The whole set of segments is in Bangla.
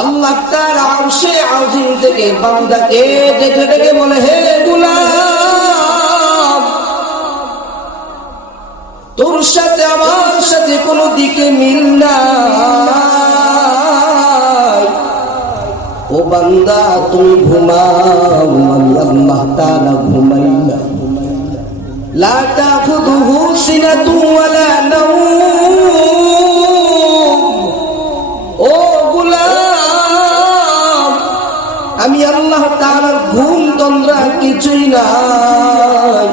আল্লাহ তাআলা আরশে আযীম থেকে বান্দাকে ডেকে ডেকে বলে, হে গোলাম, তোর সাথে আমার সাথে কোনো দিকে মিল নাই। ও বান্দা, তুমি ঘুমাও, আমি আল্লাহ তাআলা ঘুমাই না। লা তাখুযুহু সিনাতু ওয়ালা নাওম। ও গোলাম, আমি আল্লাহ তাআলার ঘুম তন্দ্রা কিছুই নাই।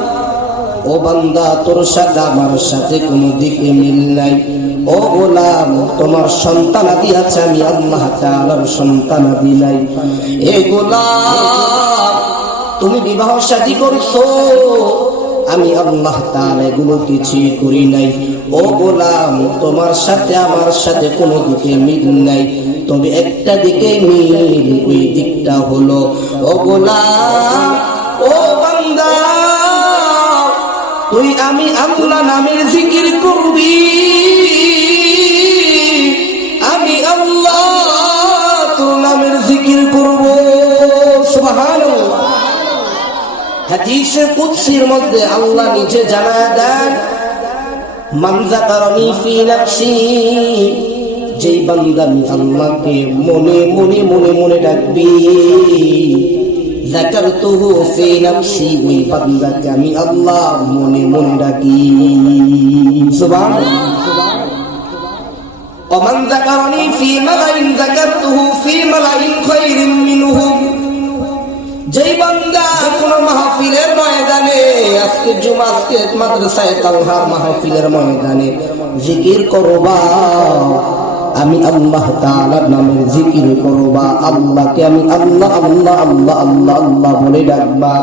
ও বান্দা, তোর সাথে আমার সাথে কোনো দিকে মিল নাই। ও গোলাম, তোমার সন্তানাদি আছে, আমি আল্লাহ তাআলার সন্তানাদি নাই। এ গোলাম, তুমি বিবাহ শাদী করছো, আমি আল্লাহ তাআলা এগুলো কিছুই করি নাই। ও গোলাম, তোমার সাথে আমার সাথে কোনো দিকে মিল নাই, তবে একটা দিকে মিল, ওই দিকটা হলো, ও গোলাম, ও বান্দা, তুই আমি আল্লাহ নামের জিকির করবি। আমি আল্লাহ তোর নামের জিকির করব। সুবহানাল্লাহ। হাদিসে কুদসির মধ্যে আল্লাহ নিজে জানায় দেন, মান যাকারানি ফি নাফসি, যেই বান্দা আমি আল্লাহকে মনে মনে মনে মনে ডাকবি, যাকারতুহু ফি নাফসি, ওই বান্দাকে আমি আল্লাহ মনে মনে ডাকি। সুবহানাল্লাহ। ওমান যাকারানি ফি মালাইন যাকারতুহু ফি মালাইন খায়রিন মিনহুম, যেই বান্দা কোন মাহফিলের ময়দানে, আজকে জুমা, আজকে মাদ্রাসায় তালহার মাহফিলের ময়দানে জিকির করবা, আমি আল্লাহ তাআলার নামের জিকির করবা, আল্লাহকে আমি আল্লাহ আল্লাহ আল্লাহ আল্লাহ আল্লাহ বলে ডাকবা।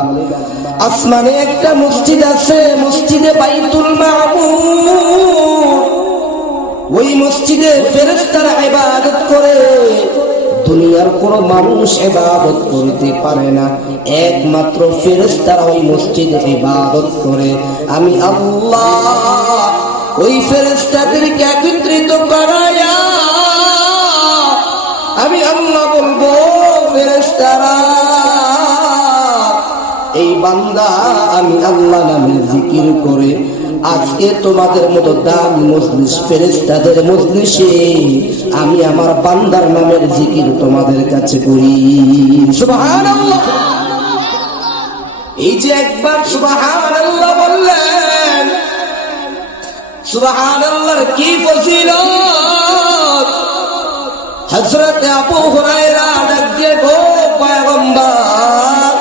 আসমানে একটা মসজিদ আছে, মসজিদে বাইতুল মামুর, ওই মসজিদে ফেরেশতারা ইবাদত করে। দুনিয়ার কোন মানুষ ইবাদত করতে পারে না, একমাত্র ফেরেশতারা ওই মসজিদে ইবাদত করে। আমি আল্লাহ ওই ফেরেশতাদেরকে একত্রিত করায়া আমি আল্লাহ বলবো, ফেরেশতারা, এই বান্দা আমি আল্লাহ নামে জিকির করে আজকে তোমাদের মতো দামি মজলিস, ফেরেশতাদের মজলিসে আমি আমার বান্দার নামের জিকির তোমাদের কাছে করি। সুবহানাল্লাহ। এই যে একবার সুবহানাল্লাহ বললেন, সুবহানাল্লাহর কি ফজিলত। হযরত আবু হুরায়রা ডাক দিয়ে, গো পয়গম্বর,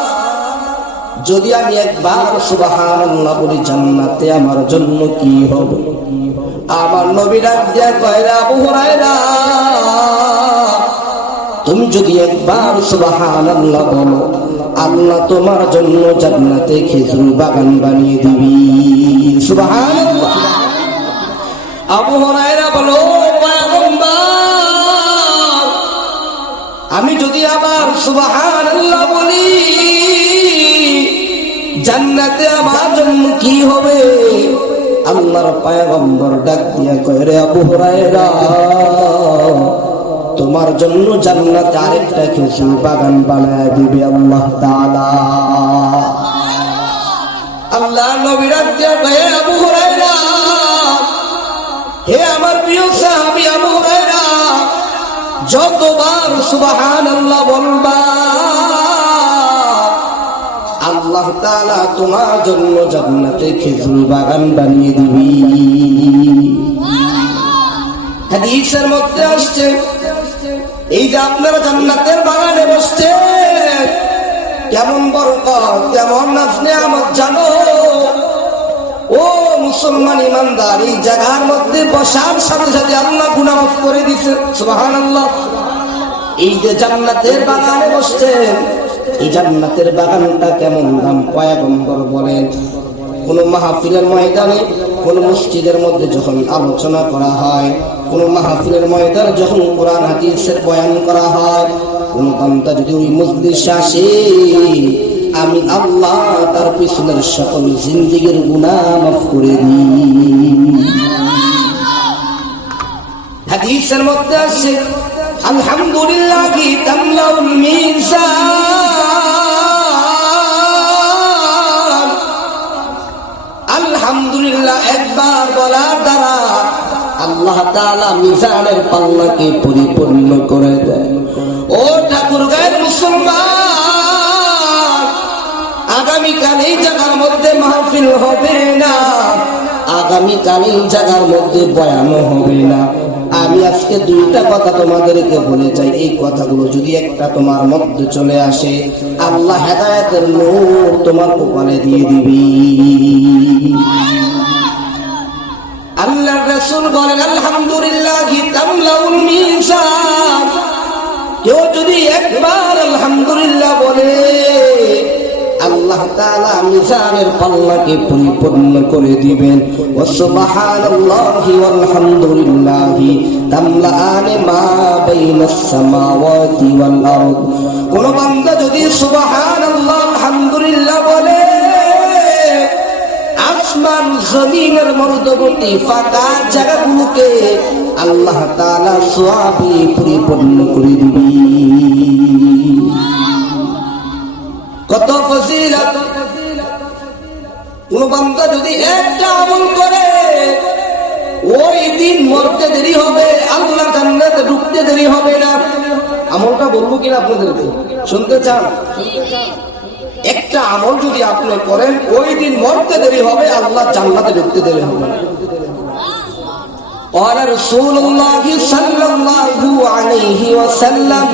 যদি আমি একবার সুবহানাল্লাহ বলি জান্নাতে আমার জন্য কি হবে? আমার নবী ডাক দিয়ে কয়, আবু হুরায়রা, তুমি যদি একবার সুবহানাল্লাহ বলো, আল্লাহ তোমার জন্য জান্নাতে খেজুর বাগান বানিয়ে দিবি। সুবহানাল্লাহ। আবু হুরায়রা বলো, পয়গম্বর, আমি যদি আবার সুবহানাল্লাহ বলি জান্নাতে আমার জন্য কি হবে? আল্লাহর পয়গম্বর ডাক দিয়া কয়, রে আবু হুরায়রা, তোমার জন্য জান্নাতে আরেকটা খেজুর বাগান বানায় দিবে আল্লাহ তাআলা। আল্লাহ নবী ডাক দিয়া কয়, আবু হুরায়রা, হে আমার প্রিয় সাহাবী আবু হুরায়রা, যতবার সুবহানাল্লাহ বলবা আল্লাহ তাআলা তোমার জন্য জান্নাতে খেজুর বাগান বানিয়ে দিবি। হাদিসের মধ্যে আসছে, এই যে আপনারা জান্নাতের বাগানে বসছে, কেমন বরকত, কেমন নিয়ামত জানো? ও মুসলমান ইমানদার, এই জায়গার মধ্যে বসার সাথে সাথে আল্লাহ গুনাহ মাফ করে দিয়েছে। সুবহানাল্লাহ। এই যে জান্নাতের বাগানে বসছেন, এই জান্নাতের বাগানটা কেমন দাম? পয়গম্বর বলেন, কোন মাহফিলের ময়দানে, কোন মসজিদের মধ্যে যখন আলোচনা করা হয়, কোন মাহফিলের ময়দানে যখন কোরআন হাদিসের বয়ান করা হয়, কোন বান্দা যদি ওই মজলিসে আসে, আমি আল্লাহ তার পিছনের সকল জিন্দেগীর গুনাহ মাফ করে দিই। হাদিসের মধ্যে আছে, আলহামদুলিল্লাহি তামলাউল মিজান। আলহামদুলিল্লাহ একবার বলার দ্বারা আল্লাহ তাআলা মিজানের পাল্লাকে পরিপূর্ণ করে দেয়। ও ঠাকুরগাঁয়ের মুসলমান, আগামীকাল এই জায়গার মধ্যে মাহফিল হবে না, আগামীকাল এই জায়গার মধ্যে বয়ানও হবে না। আমি আজকে দুইটা কথা তোমাদেরকে বলে চাই, এই কথাগুলো যদি একটা তোমার মধ্যে চলে আসে, আল্লাহ হেদায়েতের নূর তোমার কপালে দিয়ে দিবি। আল্লাহর রাসূল বলেন আলহামদুলিল্লাহি তামলাউল মিজান। কেউ যদি একবার আলহামদুলিল্লাহ বলে, আল্লাহ তাআলা মিজানের পাল্লাকে পরিপূর্ণ করে দিবেন। ওয়া সুবহানাল্লাহি ওয়াল হামদুলিল্লাহি তামলাআনে মা বাইনাস সামাওয়াতি ওয়াল আরদ। কোন বান্দা যদি সুবহানাল্লাহ আলহামদুলিল্লাহ বলে, আসমান জমিনের মধ্যবর্তী ফাঁকা জায়গাগুলোকে আল্লাহ তাআলা সওয়াবে পরিপূর্ণ করে দিবেন। কত ফজিলত! কোন বান্দা যদি একটা আমল করে, ওই দিন মরতে দেরি হবে, আল্লাহর জান্নাতে ঢুকতে দেরি হবে না। আমলটা বলবো কিনা আপনাদেরকে, শুনতে চান? একটা আমল যদি আপনি করেন, ওই দিন মরতে দেরি হবে, আল্লাহ জান্নাতে ঢুকতে দেরি হবে না। قال رسول الله صلى الله عليه وسلم,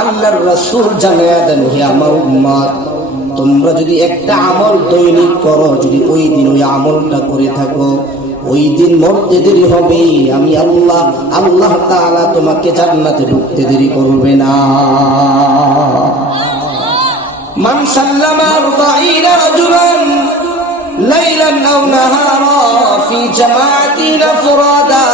আল্লাহর রাসূল জানিয়ে দেন, হে আমার উম্মত, তোমরা যদি একটা আমল দৈনিক করো, যদি ওই দিন ওই আমলটা করে থাকো, ওই দিন মরতে দেরি হবে, আমি আল্লাহ তাআলা তোমাকে জান্নাতে ঢুকতে দেরি করবে না। মান সাল্লামা 40 রাজুলান লাইলান আও নাহারা ফি জামাআতিন ফুরাদা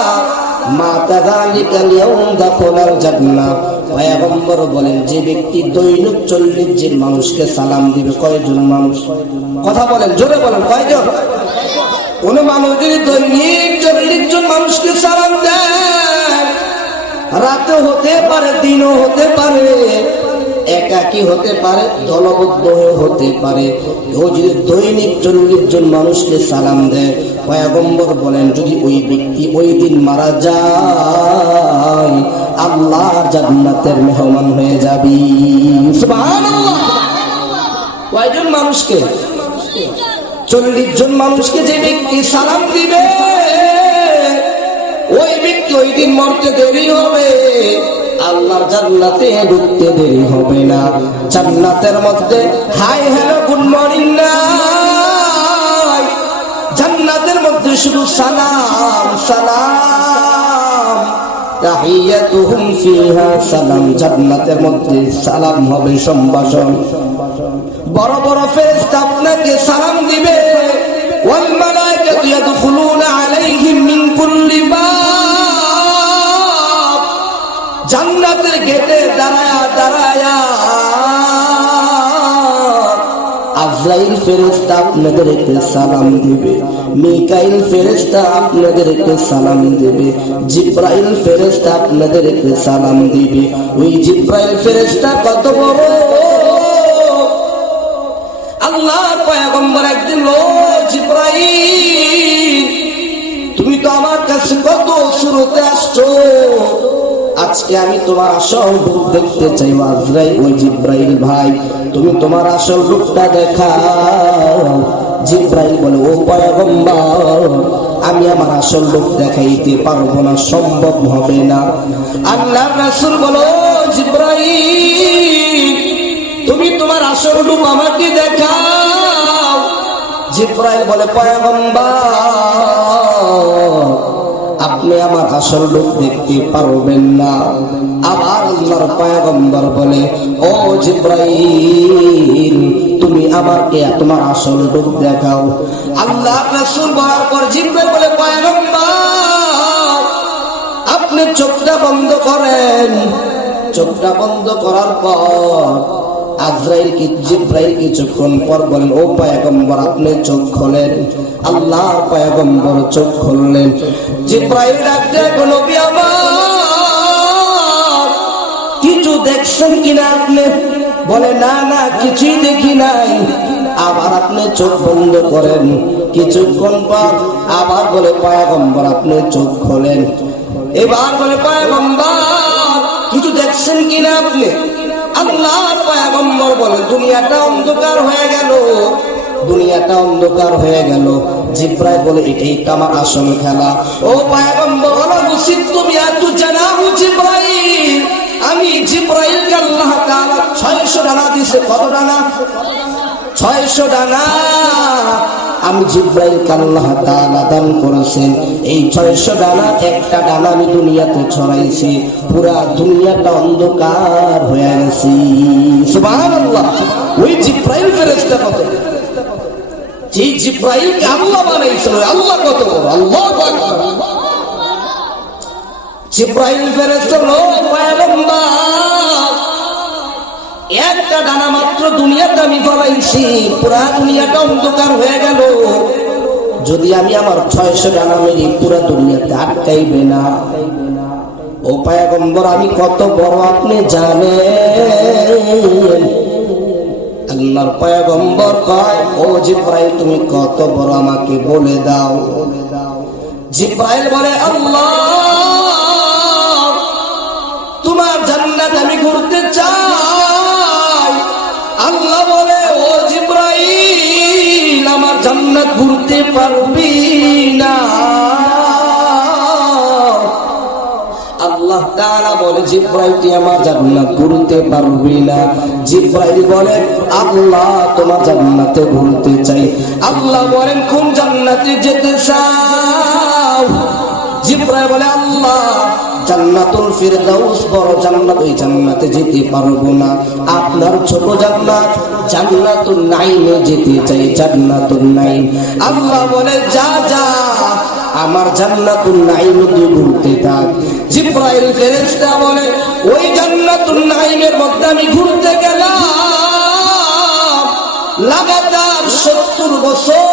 মা কাযালিকাল ইয়াউম দাখালাল জান্নাহ। পয়গম্বর বলেন, যে ব্যক্তি দৈনিক 40 জন মানুষকে সালাম দিবে, কয়জন মানুষ? কথা বলেন, জোরে বলেন, কয়জন? কোন মানুষ যদি দৈনিক 40 জন মানুষকে সালাম দেয়, রাতে হতে পারে, দিনও হতে পারে, একাকী হতে পারে, দলবদ্ধ হতে পারে, কেউ যদি দৈনিক 40 জন মানুষকে সালাম দেয়, পয়গম্বর বলেন, যদি ওই ব্যক্তি ওই দিন মারা যায়, আল্লাহর জান্নাতের মেহমান হয়ে যাবি। সুবহানাল্লাহ! কয়জন মানুষকে? 40 জন মানুষকে যে ব্যক্তি সালাম দিবে, ওই ব্যক্তি ওই দিন মরতে দেরি হবে, আল্লাহর জান্নাতে ঢুকতে দেরি হবে না। জান্নাতের মধ্যে হাই হ্যালো গুড মর্নিং নাই, জান্নাতের মধ্যে শুধু সালাম সালাম, তাহিয়াতুহুম ফিহা সালাম। জান্নাতের মধ্যে সালাম হবে, সম্ভাষণ। বড় বড় ফেরেশতা আপনাকে সালাম দিবে, ওয়াল মালায়েকাতু ইয়াদখুলুনা আলাইহিম মিন কুল্লি বাব। জান্নাতের গেটে দাঁড়ায়া দাঁড়ায়া আজরাইল ফেরেশতা আপনাদেরকে সালাম দিবে, মিকাইল ফেরেশতা আপনাদেরকে সালাম দিবে, জিব্রাইল ফেরেশতা আপনাদেরকে সালাম দিবে। ওই জিব্রাইল ফেরেশতা কত বড়! আল্লাহর পয়গম্বর একদিন, ও জিব্রাইল, তুমি তো আমার কাছে কত সুরতে আসছো, আজকে আমি তোমার আসল রূপ দেখতে চাই। আজরাইল, ওই জিব্রাইল ভাই, তুমি তোমার আসল রূপটা দেখাও। জিব্রাইল বলে, ও পয়গম্বর, আমি আমার আসল রূপ দেখাইতে পারবো না, সম্ভব হবে না। আল্লাহর রাসূল বলো, জিব্রাইল, তুমি তোমার আসল রূপ আমাকে দেখাও। জিব্রাইল বলে, পয়গম্বর, আপনি আমার আসল রূপ দেখতে পারবেন না। আবার আল্লাহর পয়গম্বর বলে, ও জিব্রাইল, তুমি আমাকে তোমার আসল রূপ দেখাও। আল্লাহর রাসূল বলার পর জিব্রাইল বলে, পয়গম্বর, আপনি চোখটা বন্ধ করেন। চোখটা বন্ধ করার পর আজরাইল কি জিব্রাইল কিছুক্ষণ পর বলেন, ও পয়গম্বর, আপনি চোখ খোলেন। আল্লাহর পয়গম্বর চোখ খুললেন। জিব্রাইল ডাকতে, নবী আমার, কিছু দেখছেন কিনা আপনি? বলে না না কিছুই দেখি নাই। আবার আপনি চোখ বন্ধ করেন, কিছুক্ষণ পর আবার বলে পয়গম্বর আপনি চোখ খোলেন। এবার বলে পয়গম্বর কিছু দেখছেন কিনা আপনি? আল্লাহর পয়গম্বর বলে দুনিয়াটা অন্ধকার হয়ে গেল, দুনিয়াটা অন্ধকার হয়ে গেল। জিব্রাইল বলে এটাই তো আমার আসল খেলা। ও পয়গম্বর বলা উচিত তুমি এত জানাবো জিব্রাইল, আমি জিব্রাইলকে আল্লাহ তাআলা 600 ডানা দিয়েছে। কত ডানা? 600 ডানা আমি জিব্রাইলকে আল্লাহ তাআলা দান করেছেন। এই 600 ডানা একটা ডানা আমি দুনিয়াতে ছড়াইছি, পুরা দুনিয়াটা অন্ধকার হয়ে গেছে। সুবহানাল্লাহ। ওই জিব্রাইল ফেরেশতা কত, যে জিব্রাইলকে আল্লাহ বানাইছিল, আল্লাহ কত বড়, আল্লাহু আকবার। জিব্রাইল ফেরেশতা লো পয়গম্বর একটা ডানা মাত্র দুনিয়াতে আমি ফলাইছি, পুরা দুনিয়াটা অন্ধকার হয়ে গেল। যদি আমি আমার 600 ডানা মেরে পুরা দুনিয়াতে আটকাইবে না। ও পয়গম্বর আমি কত বড় আপনি জানেন? আল্লাহর পয়গম্বর কয় ও জিব্রাইল তুমি কত বড় আমাকে বলে দাও। জিব্রাইল বলে আল্লাহ তোমার জান্নাত আমি ঘুরতে চাই। আল্লাহ বলে ও জিব্রাইল আমার জান্নাত ঘুরতে পারবি না। আল্লাহ তাআলা বলে জিব্রাইল তুই আমার জান্নাত ঘুরতে পারবি না। জিব্রাইল বলে আল্লাহ তোমার জান্নাতে ঘুরতে চাই। আল্লাহ বলেন কোন জান্নাতে যেতে চাও? জিব্রাইল বলে আল্লাহ জান্নাতুল ফিরদাউস বড় জান্নাত, ওই জান্নাতে যেতে পারবো না। আপনার ছোট জান্নাত জান্নাতুল নাঈমে যেতে চাই, জান্নাতুল নাঈম। আল্লাহ বলে যা যা আমার জান্নাতুল নাঈমে তুই ঘুরতে থাক। জিব্রাইল ফেরেশতা বলে ওই জান্নাতুল নাঈমের মধ্যে আমি ঘুরতে গেলাম, লাগাতার 70 বছর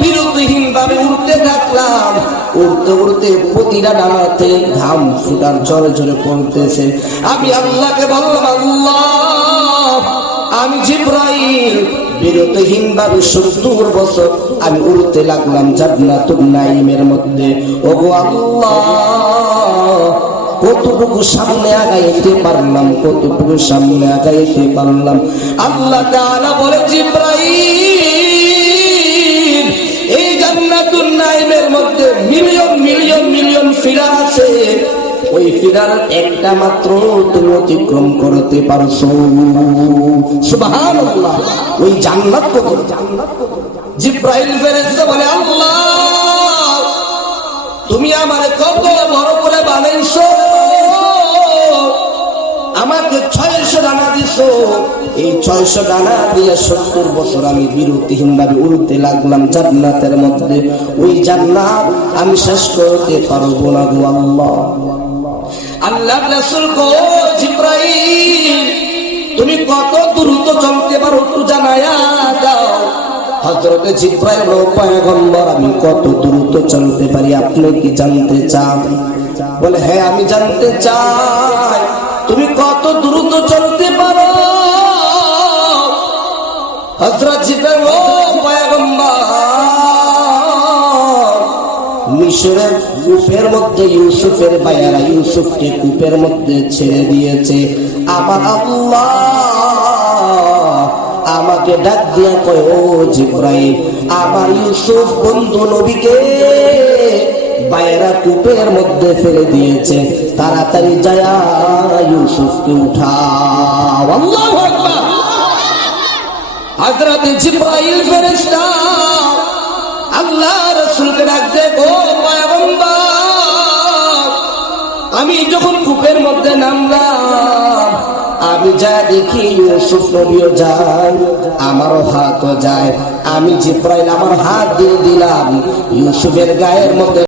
বিরতিহীন ভাবে উড়তে থাকলাম। উড়তে উড়তে প্রতিটা ডানাতে ঘাম ফুটার জোরে জোরে পড়তেছে। আমি আল্লাহকে বললাম আল্লাহ আমি জিব্রাইল বিরতিহীন ভাবে 70 বছর আমি উড়তে লাগলাম জান্নাতুল নাঈমের মধ্যে। ওগো আল্লাহ কতটুকু সামনে আগাইতে পারলাম, কতটুকু সামনে আগাইতে পারলাম। আল্লাহ তাআলা বলে জিব্রাইল এই জান্নাতুল নাঈমের মধ্যে মিলিয়ন মিলিয়ন মিলিয়ন ফিরা আছে, ওই ফিরার একটা মাত্র তুমি অতিক্রম করতে পারছো। সুবহানাল্লাহ। ওই জান্নাত কত? জিব্রাইল ফেরেশতা বলে আল্লাহ তুমি আমারে কত বড় করে বানাইছো, আমাকে 600 ডানা দিছো। এই 600 ডানা দিয়ে 70 বছর আমি বিরতিহীন ভাবে উড়তে লাগলাম জান্নাতের মধ্যে। ওই জান্নাত আমি শেষ করতে পারবো না গো আল্লাহ। আল্লাহ রাসূল কো জিব্রাইল তুমি কত দ্রুত চলতে পারো একটু জানায়া দাও। হযরতে জিব্রাইল ও পয়গম্বর আমি কত দ্রুত চলতে পারি আপনি কি জানতে চান? বলে হ্যাঁ আমি জানতে চাই তুমি কত দ্রুত চলতে পারো। হযরত জিব্রাইল ও পয়গম্বর মিশরের কূপের মধ্যে ইউসুফের ভাইয়েরা ইউসুফকে কূপের মধ্যে ছেড়ে দিয়েছে। আমার আল্লাহ আমাকে ডাক দিয়া কয় ও জিব্রাইল আমার ইউসুফ বন্ধু নবীকে ভাইয়েরা কূপের মধ্যে ফেলে দিয়েছে, তাড়াতাড়ি যায়া ইউসুফকে উঠাও। আল্লাহু আকবার। হযরত জিব্রাইল ফেরেশতা আল্লাহ রাসূলকে ডাক দেয় ও পয়গম্বর আমি যখন কূপের মধ্যে নামলাম আমি যা দেখি ইউসুফ নবীও যায়, আমারও হাতও যায়। আমি জিব্রাইল আমার হাত দিয়ে দিলাম ইউসুফের গায়ের মধ্যে